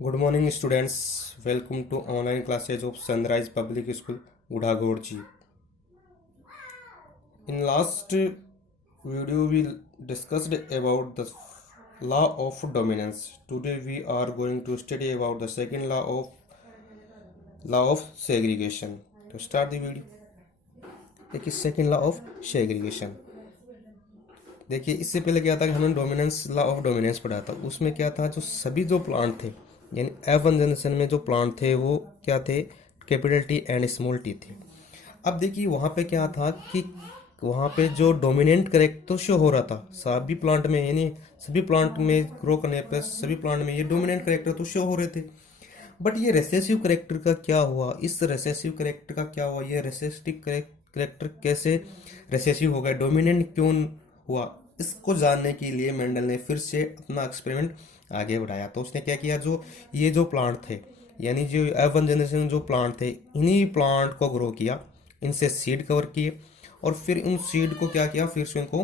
Good morning, students. Welcome to online classes of Sunrise Public School, Udhagorji. In last video, we discussed about the law of dominance. Today, we are going to study about the second law of segregation. To start the video, देखिए second law of segregation. देखिए इससे पहले क्या था कि हमने dominance law of dominance पढ़ा था। उसमें क्या था, जो सभी जो प्लांट थे यानी F1 जनरेशन में जो प्लांट थे वो क्या थे, capital T and small T थे। अब देखिए वहाँ पे क्या था कि वहाँ पे जो डोमिनेंट करेक्टर तो शो हो रहा था सभी प्लांट में, यानी सभी प्लांट में ग्रो करने पर सभी प्लांट में ये डोमिनेंट करेक्टर तो शो हो रहे थे। बट ये रेसेसिव करेक्टर का क्या हुआ, इस रेसेसिव करेक्टर का क्या हुआ, ये रेसेसिव करेक्टर कैसे रेसेसिव हो गया, डोमिनेंट क्यों हुआ, इसको जानने के लिए मेंडल ने फिर से अपना एक्सपेरिमेंट आगे बढ़ाया। तो उसने क्या किया, जो ये जो प्लांट थे यानी जो F1 जनरेशन जो प्लांट थे, इन्हीं प्लांट को ग्रो किया, इनसे सीड कवर किए और फिर उन सीड को क्या किया, फिर से उनको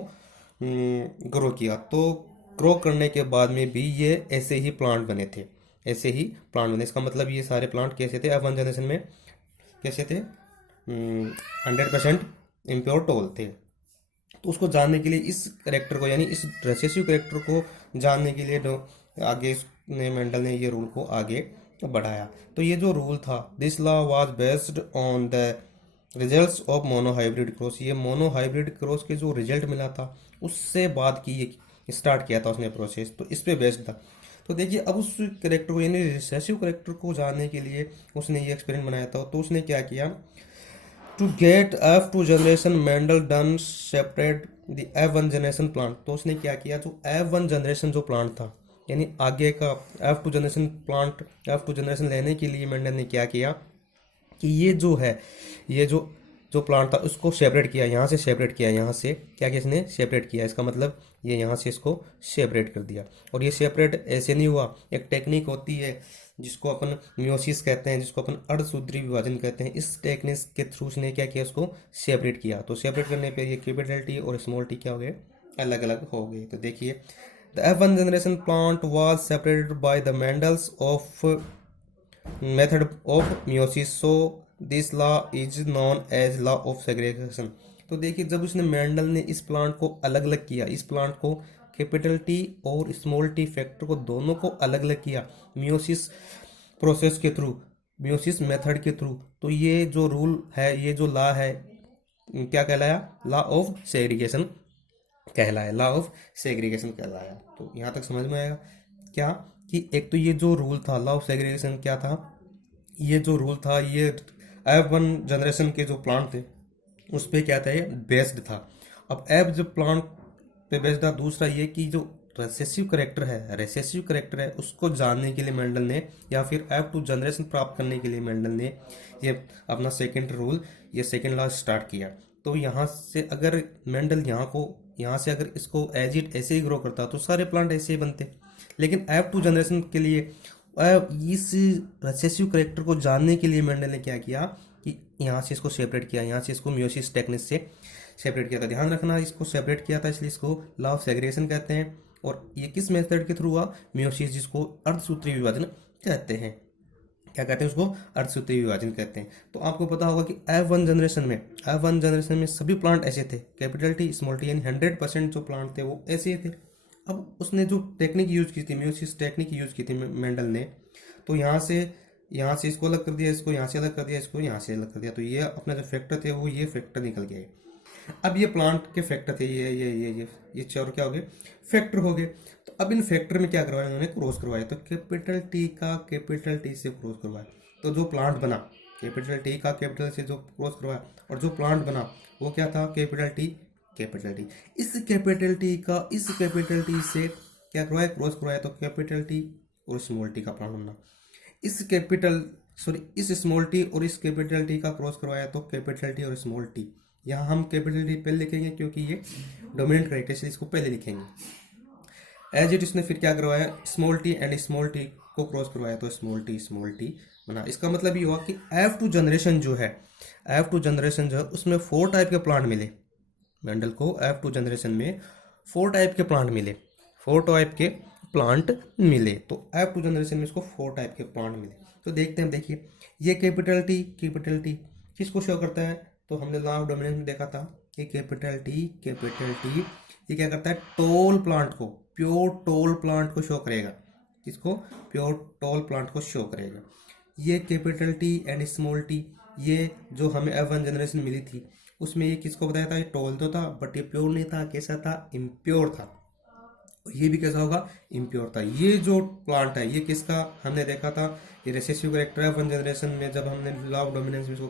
ग्रो किया। तो ग्रो करने के बाद में भी ये ऐसे ही प्लांट बने थे, ऐसे ही प्लांट बने। इसका मतलब ये सारे प्लांट कैसे थे, F1 जनरेशन में कैसे थे, 100% इम्प्योर टोल थे। तो उसको जानने के लिए इस करेक्टर को यानी इस रेसेसिव करेक्टर को जानने के लिए आगे ने मेंडल ने ये रूल को आगे बढ़ाया। तो ये जो रूल था, this law was based on the results of monohybrid cross. ये मोनोहाइब्रिड क्रॉस के जो रिजल्ट मिला था उससे बाद की ये स्टार्ट किया था उसने प्रोसेस, तो इस पे बेस्ड था। तो देखिए अब उस करेक्टर को यानी रिसेसिव करेक्टर को जानने के लिए उसने ये एक्सपेरिमेंट बनाया था। तो उसने क्या किया, to get F2 generation Mendel done separate the F1 generation plant. तो उसने क्या किया, जो F1 जनरेशन जो प्लांट था यानी आगे का F2 generation plant, F2 generation लेने के लिए मेंडल ने क्या किया कि ये जो है, ये जो जो प्लांट था उसको सेपरेट किया, यहाँ से सेपरेट किया, यहाँ से क्या किया इसने सेपरेट किया। इसका मतलब ये यहाँ से इसको सेपरेट कर दिया। और ये सेपरेट ऐसे नहीं हुआ, एक टेक्निक होती है जिसको अपन मियोसिस कहते हैं, जिसको अपन अर्धसूत्री विभाजन कहते हैं। इस टेक्निक के थ्रू उसने क्या किया, उसको सेपरेट किया। तो सेपरेट करने पे ये कैपिटल टी और स्मॉल टी क्या हो गए, अलग अलग हो गए। तो देखिए the F1 generation plant was separated by the Mendel's of method of meiosis, so this law is known as law of segregation. तो देखिए जब उसने मेंडल ने इस प्लांट को अलग अलग किया, इस प्लांट को कैपिटल टी और स्मॉल टी फैक्टर को दोनों को अलग अलग किया मियोसिस प्रोसेस के थ्रू, मियोसिस मेथड के थ्रू, तो ये जो रूल है, ये जो लॉ है क्या कहलाया, लॉ ऑफ सेग्रीगेशन कहलाया, लॉ ऑफ सेग्रीगेशन कहलाया। तो यहाँ तक समझ में आएगा क्या कि एक तो ये जो रूल था लॉ ऑफ सेग्रीगेशन क्या था, ये जो रूल था ये F1 जनरेशन के जो प्लांट थे उस पे क्या था, ये बेस्ड था। अब F जो प्लांट पे बेस्ड था, दूसरा ये कि जो रेसेसिव करेक्टर है, रेसेसिव करेक्टर है उसको जानने के लिए मेंडल ने, या फिर F2 जनरेशन प्राप्त करने के लिए मेंडल ने ये अपना सेकेंड रूल, ये सेकेंड लॉ स्टार्ट किया। तो यहाँ से अगर मेंडल यहाँ से अगर इसको एज इट ऐसे ही ग्रो करता तो सारे प्लांट ऐसे ही बनते। लेकिन F2 जनरेशन के लिए इस रेसेसिव करेक्टर को जानने के लिए मेंडल ने क्या किया कि यहाँ से इसको सेपरेट किया, यहाँ से इसको मियोसिस टेक्निक से सेपरेट किया था। ध्यान रखना इसको सेपरेट किया था, इसलिए इसको लॉ ऑफ सेग्रीगेशन कहते हैं। और ये किस मेथड के थ्रू हुआ, मियोसिस, जिसको अर्धसूत्री विभाजन कहते हैं। क्या कहते हैं उसको, अर्धसूत्री विभाजन कहते हैं। तो आपको पता होगा कि F1 जनरेशन में सभी प्लांट ऐसे थे, कैपिटल टी स्मॉल टी, यानी 100% जो प्लांट थे वो ऐसे ही थे। अब उसने जो टेक्निक यूज की थी, मियोसिस टेक्निक यूज की थी मेंडल ने, तो यहाँ से इसको अलग कर दिया, इसको यहाँ से अलग कर दिया, इसको यहाँ से अलग कर दिया। तो ये अपने जो फैक्टर थे वो ये फैक्टर निकल गए। अब ये प्लांट के फैक्टर थे, ये चार क्या हो गए, फैक्टर हो गए। तो अब इन फैक्टर में क्या करवाया उन्होंने, क्रॉस करवाया। तो कैपिटल टी का कैपिटल टी से क्रॉस करवाया, तो जो प्लांट बना कैपिटल टी का कैपिटल से जो क्रॉस करवाया, और जो प्लांट बना वो क्या था, कैपिटल टी कैपिटल टी। इस कैपिटल टी का इस कैपिटल टी से क्या करवाया, क्रॉस करवाया। तो कैपिटल टी और स्मॉल टी का प्लांट बनना, इस स्मॉल टी और इस कैपिटल टी का क्रॉस करवाया, तो कैपिटल टी और स्मॉल टी। यहाँ हम कैपिटल टी पहले लिखेंगे क्योंकि ये डोमिनेंट करेक्टर है, इसको पहले लिखेंगे। एज इट इसने फिर क्या करवाया, small T and small T को क्रॉस करवाया, तो स्मॉल टी बना। इसका मतलब ये हुआ कि F2 जनरेशन जो है, उसमें 4 टाइप के प्लांट मिले मेंडल को। F2 जनरेशन में 4 टाइप के प्लांट मिले, 4 टाइप के प्लांट मिले। तो F2 जनरेशन में इसको 4 टाइप के प्लांट मिले। तो देखते हैं, देखिए ये कैपिटल टी किसको शो करता है? तो हमने लॉ ऑफ डोमिनेंस में देखा था कि कैपिटल टी ये क्या करता है? टॉल प्लांट को, प्योर टॉल प्लांट को शो करेगा। किसको? प्योर टॉल प्लांट को शो करेगा। ये capital T and small T, ये जो हमें F1 जनरेशन मिली थी उसमें ये किसको बताया था? ये टॉल तो था बट ये प्योर नहीं था। कैसा था? इम्प्योर था। ये भी कैसा होगा? इम्प्योर था। ये जो प्लांट है ये किसका हमने देखा था? ये रेसेसिव कैरेक्टर F1 जनरेशन में जब हमने लॉ ऑफ डोमिनेंस में इसको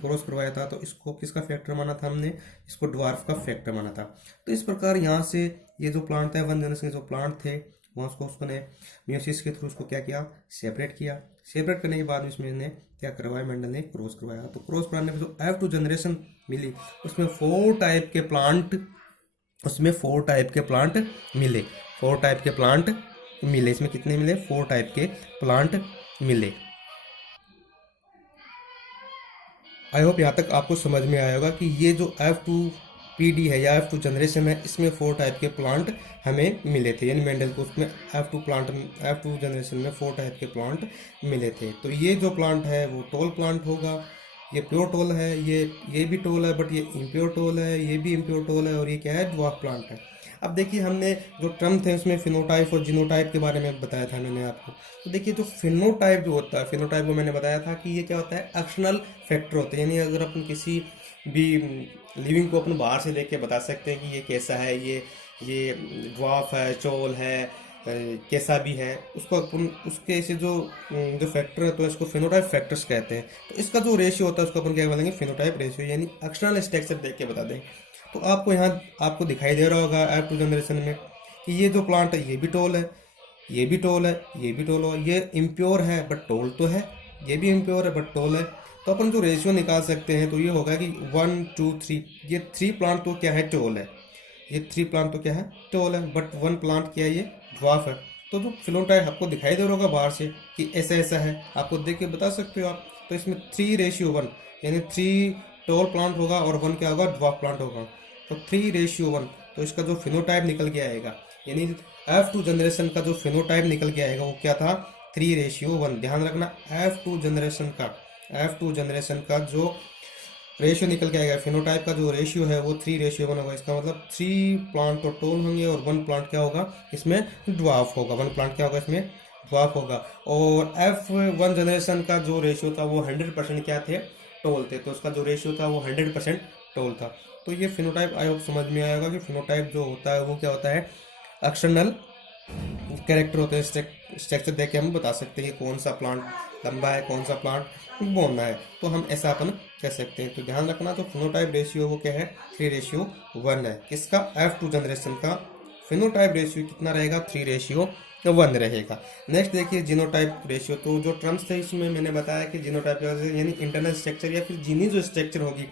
क्रॉस करवाया था तो इसको किसका फैक्टर माना था? हमने इसको ड्वार्फ का फैक्टर माना था। तो इस प्रकार यहाँ से ये जो प्लांट था F1 जनरेशन के जो प्लांट थे वहाँ उसने मियोसिस के थ्रू उसको क्या किया? सेपरेट किया। सेपरेट करने के बाद इसमें ने क्या करवाया? मेंडल ने क्रॉस करवाया। तो क्रॉस कराने में जो F2 जनरेशन मिली उसमें 4 टाइप के प्लांट मिले। 4 टाइप के प्लांट मिले। इसमें कितने मिले? 4 टाइप के प्लांट मिले। आई होप यहाँ तक आपको समझ में आया होगा कि ये जो F2 PD है या F2 जनरेशन है इसमें 4 टाइप के प्लांट हमें मिले थे। यानी मेंडल को उसमें F2 जनरेशन में 4 टाइप के प्लांट मिले थे। तो ये जो प्लांट है वो टॉल प्लांट होगा। ये प्योर टॉल है, ये भी टॉल है बट ये इम्प्योर टॉल है, ये भी इम्प्योर टॉल है और ये क्या है? ड्वार्फ प्लांट है। अब देखिए हमने जो टर्म थे उसमें फिनोटाइप और जीनोटाइप के बारे में बताया था मैंने आपको। तो देखिए जो फिनोटाइप जो होता है, फिनोटाइप को मैंने बताया था कि ये क्या होता है? एक्शनल फैक्टर होते हैं। यानी अगर अपन किसी भी लिविंग को अपन बाहर से देख के बता सकते हैं कि ये कैसा है, ये ड्वार्फ है, चोल है, कैसा भी है, उसको अपन उसके से जो फैक्टर है तो इसको फिनोटाइप फैक्टर्स कहते हैं। तो इसका जो रेशियो होता है उसको अपन क्या बोलेंगे? फिनोटाइप रेशियो, यानी एक्सटर्नल स्ट्रक्चर देख के बता दें। तो आपको यहाँ आपको दिखाई दे रहा होगा F2 जनरेशन में कि ये जो प्लांट है ये भी टॉल है, ये भी टॉल है, ये भी टॉल है। ये इम्प्योर है बट टॉल तो है, ये भी इम्प्योर है बट टॉल है। तो अपन जो रेशियो निकाल सकते हैं तो ये होगा कि 1 2 3, ये 3 प्लांट तो क्या है? टॉल है। ये 3 प्लांट तो क्या है? टॉल है। बट 1 प्लांट क्या है? ये ड्वार्फ है। तो जो फिनोटाइप आपको दिखाई दे रहा होगा बाहर से कि ऐसा ऐसा है, आपको देख के बता सकते हो आप। तो इसमें 3:1 यानी 3 टॉल प्लांट होगा और 1 क्या होगा? ड्वार्फ प्लांट होगा। तो 3:1, तो इसका जो फिनोटाइप निकल के आएगा यानी F2 जनरेशन का जो फिनोटाइप निकल के आएगा वो क्या था? 3:1। ध्यान रखना F2 जनरेशन का जो रेशियो निकल के आएगा, फिनोटाइप का जो रेशियो है वो 3:1 होगा। इसका मतलब 3 प्लांट तो टॉल होंगे और 1 प्लांट क्या होगा? इसमें ड्वार्फ होगा। 1 प्लांट क्या होगा? इसमें ड्वार्फ होगा। और F1 जनरेशन का जो रेशियो था वो 100% क्या थे? टॉल थे। तो उसका जो रेशियो था वो 100% टॉल था। तो ये फिनोटाइप आई होप समझ में आएगा कि फिनोटाइप जो होता है वो क्या होता है? एक्सटर्नल कैरेक्टर होते हैं। स्ट्रक्चर देख के हम बता सकते हैं कि कौन सा प्लांट लंबा है, कौन सा प्लांट बोना है। तो हम ऐसा अपन कह सकते हैं। तो ध्यान रखना जो फिनोटाइप रेशियो वो क्या है? 3:1 है। किसका? F2 जनरेशन का फिनोटाइप रेशियो कितना रहेगा? 3:1 रहेगा। नेक्स्ट देखिए जीनोटाइप रेशियो। तो जो टर्म्स थे इसमें मैंने बताया कि जीनोटाइप यानी इंटरनल स्ट्रक्चर या फिर जीनी जो स्ट्रक्चर होगी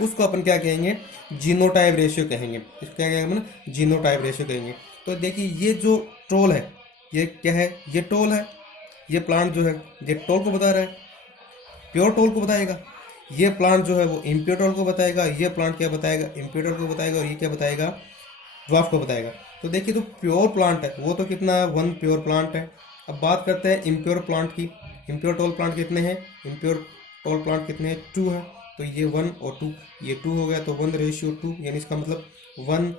उसको अपन क्या कहेंगे? जीनोटाइप रेशियो कहेंगे। इसको क्या कहेंगे अपन? जीनोटाइप रेशियो कहेंगे। तो देखिए ये जो टॉल है ये क्या है? ये टॉल है। ये प्लांट जो है ये टॉल को बता रहा है, प्योर टॉल को बताएगा। ये प्लांट जो है वो इम्प्योर टॉल को बताएगा। ये प्लांट क्या बताएगा? इम्प्योर टॉल को बताएगा। और ये क्या बताएगा? ड्वार्फ को बताएगा। तो देखिए जो प्योर प्लांट है वो तो कितना है? 1 प्योर प्लांट है। अब बात करते हैं इम्प्योर प्लांट की। इम्प्योर टॉल प्लांट कितने हैं? इम्प्योर टॉल प्लांट कितने हैं? 2 है। तो ये 1 और 2, ये 2 हो गया। तो 1:2 यानी इसका मतलब 1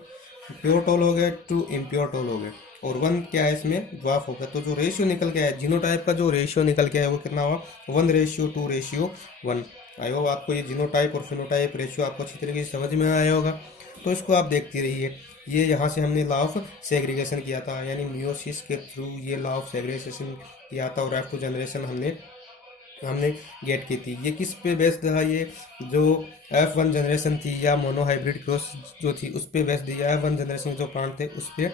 प्योर टॉल हो गया, 2 इम्प्योर टॉल हो गए और 1 क्या है? इसमें ड्वार्फ होगा। तो जो रेशियो निकल के आया जीनोटाइप का जो रेशियो निकल के आया वो कितना हुआ? 1:2:1। आई होप आपको ये जीनोटाइप और फिनोटाइप रेशियो आपको अच्छी तरीके से समझ में आया होगा। तो इसको आप देखते रहिए। ये यहाँ से हमने लॉ ऑफ सेग्रीगेशन किया था, यानी मियोसिस के थ्रू ये लॉ ऑफ सेग्रीगेशन किया था और F2 जनरेशन हमने गेट की थी। ये किस पे बेस्ड था? ये जो F1 जनरेशन थी या मोनोहाइब्रिड क्रॉस जो थी उस पे बेस्ड थी, या F1 जनरेशन जो प्लांट थे उस पे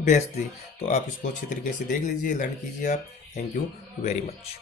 बेस्ड थी। तो आप इसको अच्छी तरीके से देख लीजिए, लर्न कीजिए आप। Thank you very much.